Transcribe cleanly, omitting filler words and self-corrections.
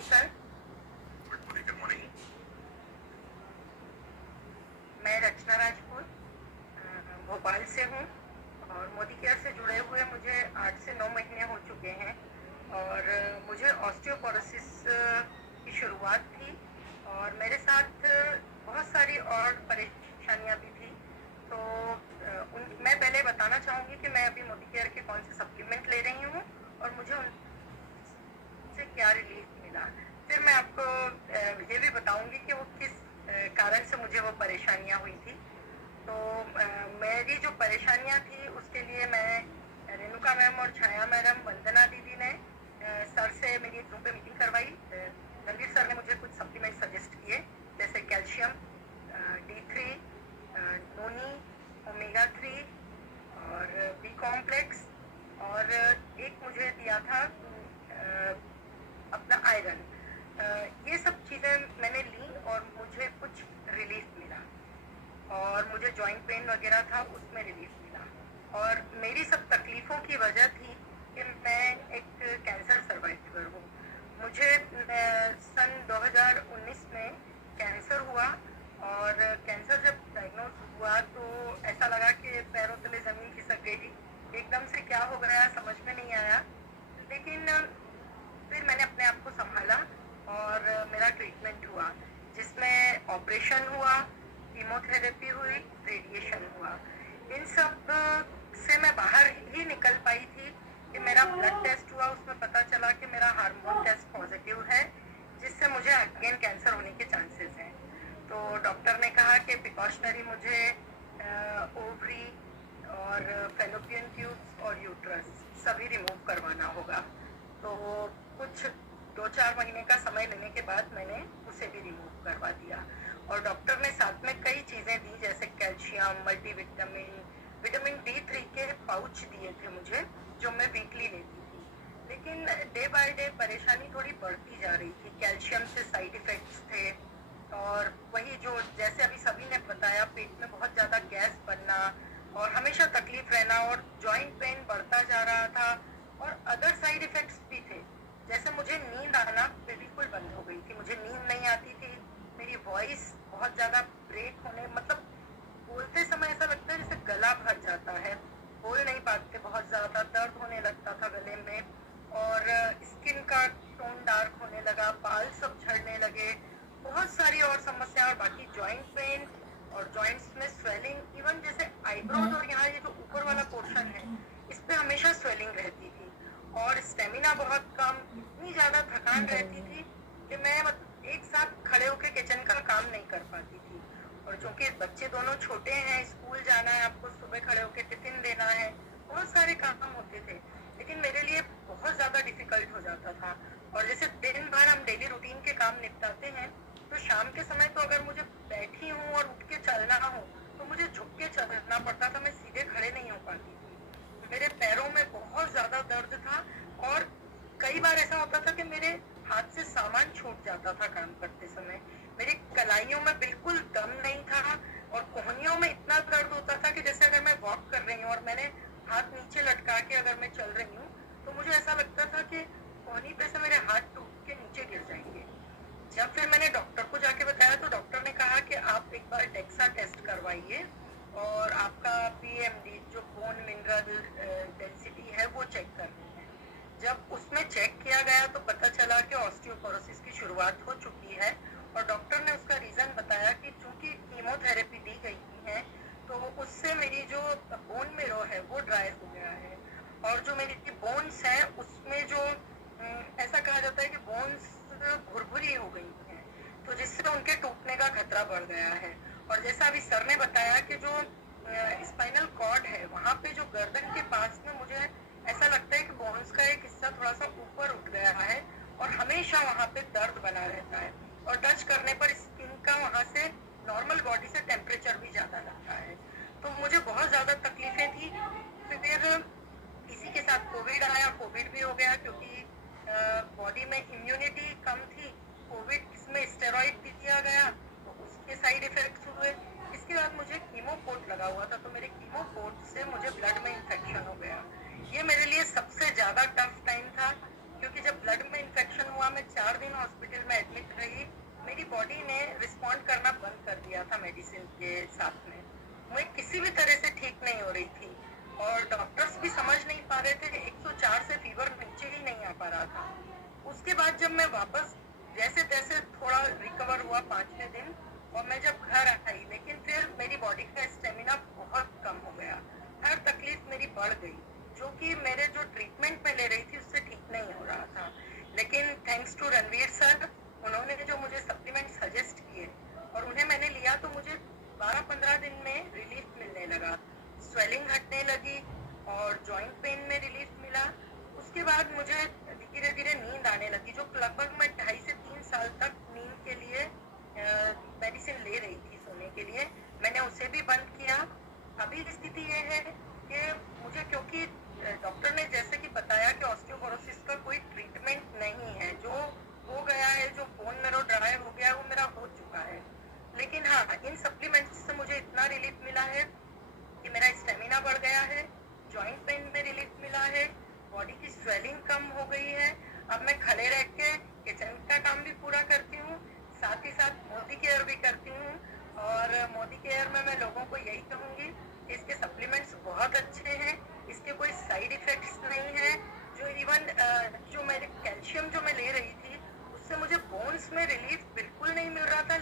Morning sir. Good morning. Good morning. मैं रचना राजपूत भोपाल से हूँ और मोदी केयर से जुड़े हुए मुझे 8 से 9 महीने हो चुके हैं और मुझे ऑस्टियोपोरोसिस की शुरुआत थी और मेरे साथ बहुत सारी और परेशानियाँ भी थी। तो मैं पहले बताना चाहूँगी कि मैं अभी मोदी केयर के कौन से सप्लीमेंट ले रही हूँ और मुझे उनसे क्या रिलीफ मिला। फिर मैं आपको ये भी बताऊँगी कि वो किस कारण से मुझे वो परेशानियाँ हुई थी। तो मेरी जो परेशानियाँ थी उसके लिए मैं रेणुका मैम और छाया मैडम, वंदना दीदी ने सर से मेरी एक रूम पे मीटिंग करवाई। रणवीर सर ने मुझे कुछ सप्लीमेंट सजेस्ट किए जैसे कैल्शियम, D3, नोनी, ओमेगा 3 और बी कॉम्प्लेक्स और एक मुझे दिया था अपना आयरन। ये सब चीज़ें मैंने ली और मुझे कुछ रिलीफ मिला और मुझे जॉइंट पेन वगैरह था उसमें रिलीफ मिला। और मेरी सब तकलीफ़ों की वजह थी कि मैं एक कैंसर सर्वाइवर हूँ। मुझे सन 2019 में कैंसर हुआ और कैंसर जब डायग्नोज हुआ तो ऐसा लगा कि पैरों तले ज़मीन खिसक गई। एकदम से क्या हो गया समझ में नहीं आया, लेकिन फिर मैंने अपने आप को संभाला और मेरा ट्रीटमेंट हुआ जिसमें ऑपरेशन हुआ, कीमोथेरेपी हुई, रेडिएशन हुआ। इन सब से मैं बाहर ही निकल पाई थी कि मेरा ब्लड टेस्ट हुआ, उसमें पता चला कि मेरा हार्मोन टेस्ट पॉजिटिव है जिससे मुझे अगेन कैंसर होने के चांसेस हैं। तो डॉक्टर ने कहा कि प्रिकॉशनरी मुझे ओवरी और फेलोपियन ट्यूब्स और यूट्रस सभी रिमूव करवाना होगा। तो कुछ 2-4 महीने का समय लेने के बाद मैंने उसे भी रिमूव करवा दिया और डॉक्टर ने साथ में कई चीज़ें दी जैसे कैल्शियम, मल्टीविटामिन, विटामिन D3 के पाउच दिए थे मुझे जो मैं वीकली लेती थी। लेकिन डे बाय डे परेशानी थोड़ी बढ़ती जा रही थी। कैल्शियम से साइड इफ़ेक्ट्स थे और वही जो जैसे अभी सभी ने बताया, पेट में बहुत ज़्यादा गैस बनना और हमेशा तकलीफ रहना और जॉइंट पेन बढ़ता जा रहा था और अदर साइड इफ़ेक्ट्स भी थे जैसे मुझे नींद आना बिल्कुल बंद हो गई थी। मुझे नींद नहीं आती थी, मेरी वॉइस बहुत ज़्यादा ब्रेक होने, मतलब बोलते समय ऐसा लगता है जैसे गला भर जाता है, बोल नहीं पाते, बहुत ज़्यादा दर्द होने लगता था गले में और स्किन का टोन डार्क होने लगा, बाल सब झड़ने लगे, बहुत सारी और समस्या और बाकी जॉइंट पेन और जॉइंट्स में स्वेलिंग, इवन जैसे आईब्रोज और यहाँ ये जो ऊपर वाला पोर्शन है इस पे हमेशा स्वेलिंग रहती थी और स्टेमिना बहुत कम, इतनी ज़्यादा थकान रहती थी कि मैं एक साथ खड़े होकर किचन का काम नहीं कर पाती थी। और चूँकि बच्चे दोनों छोटे हैं, स्कूल जाना है, आपको सुबह खड़े होकर टिफिन देना है, बहुत सारे काम होते थे, लेकिन मेरे लिए बहुत ज़्यादा डिफ़िकल्ट हो जाता था। और जैसे दिन भर हम डेली रूटीन के काम निपटाते हैं तो शाम के समय तो अगर मुझे बैठी हूँ और उठ के चलना हो तो मुझे झुक के चलना पड़ता था, मैं सीधे खड़े नहीं हो पाती थी। मेरे पैरों में बहुत ज़्यादा दर्द था और कई बार ऐसा होता था कि मेरे हाथ से सामान छूट जाता था काम करते समय। मेरी कलाइयों में बिल्कुल दम नहीं था और कोहनियों में इतना दर्द होता था कि जैसे अगर मैं वॉक कर रही हूँ और मैंने हाथ नीचे लटका के अगर मैं चल रही हूँ तो मुझे ऐसा लगता था कि कोहनी पे से मेरे हाथ टूट के नीचे गिर जाएंगे। जब फिर मैंने डॉक्टर को जाके बताया तो डॉक्टर ने कहा कि आप एक बार डेक्सा टेस्ट करवाइए और आपका PMD जो बोन मिनरल डेंसिटी है वो चेक करनी है। जब उसमें चेक किया गया तो पता चला कि ऑस्टियोपोरोसिस की शुरुआत हो चुकी है और डॉक्टर ने उसका रीज़न बताया कि चूंकि कीमोथेरेपी दी गई है तो उससे मेरी जो बोन मेरो है वो ड्राई हो गया है और जो मेरी बोन्स हैं उसमें जो ऐसा कहा जाता है कि बोन्स भुरभुरी हो गई हैं, तो जिससे उनके टूटने का खतरा बढ़ गया है। और जैसा अभी सर ने बताया कि जो स्पाइनल कॉर्ड है वहाँ पे जो गर्दन के पास में मुझे ऐसा लगता है कि बोन्स का एक हिस्सा थोड़ा सा ऊपर उठ गया है और हमेशा वहाँ पे दर्द बना रहता है और टच करने पर स्किन का वहाँ से नॉर्मल बॉडी से टेम्परेचर भी ज़्यादा लगता है। तो मुझे बहुत ज़्यादा तकलीफें थी। फिर इसी के साथ कोविड आया, कोविड भी हो गया क्योंकि बॉडी में इम्यूनिटी कम थी। कोविड इसमें स्टेरॉइड भी दिया गया तो उसके साइड इफेक्ट्स हुए। इसके बाद मुझे कीमोपोर्ट लगा हुआ था तो मेरे कीमोपोर्ट से मुझे ब्लड में इन्फेक्शन हो गया। ये मेरे लिए सबसे ज़्यादा टफ टाइम था क्योंकि जब ब्लड में इन्फेक्शन हुआ मैं 4 दिन समझ नहीं पा रहे थे, 104 से फीवर नीचे ही नहीं आ पा रहा था। उसके बाद जब मैं वापस जैसे तैसे थोड़ा रिकवर हुआ 5वें दिन, और मैं जब घर आई, लेकिन फिर मेरी बॉडी का स्टेमिना बहुत कम हो गया, हर तकलीफ मेरी बढ़ गई, जो कि मेरे जो ट्रीटमेंट में ले रही थी उससे ठीक नहीं हो रहा था। लेकिन थैंक्स टू रणवीर सर, उन्होंने जो मुझे सप्लीमेंट सजेस्ट किए और उन्हें मैंने लिया, तो मुझे 12-15 दिन में रिलीफ मिलने लगा, स्वेलिंग हटने लगी और जॉइंट पेन में रिलीफ मिला। उसके बाद मुझे धीरे धीरे नींद आने लगी, जो लगभग मैं 2.5 से 3 साल तक नींद के लिए मेडिसिन ले रही थी सोने के लिए, मैंने उसे भी बंद किया। अभी स्थिति ये है कि मुझे, क्योंकि डॉक्टर ने जैसे कि बताया कि ऑस्टियोपोरोसिस का कोई ट्रीटमेंट नहीं है, जो हो गया है, जो बोन मेरो ड्राई हो गया वो मेरा हो चुका है। लेकिन हाँ, इन सप्लीमेंट्स से मुझे इतना रिलीफ मिला है कि मेरा स्टेमिना बढ़ गया है, जॉइंट पेन में रिलीफ मिला है, बॉडी की स्वेलिंग कम हो गई है। अब मैं खड़े रह के किचन का काम भी पूरा करती हूँ, साथ ही साथ मोदी केयर भी करती हूँ। और मोदी केयर में मैं लोगों को यही कहूँगी कि इसके सप्लीमेंट्स बहुत अच्छे हैं, इसके कोई साइड इफेक्ट्स नहीं है। जो इवन जो मेरे कैल्शियम जो मैं ले रही थी, उससे मुझे बोन्स में रिलीफ बिल्कुल नहीं मिल रहा था,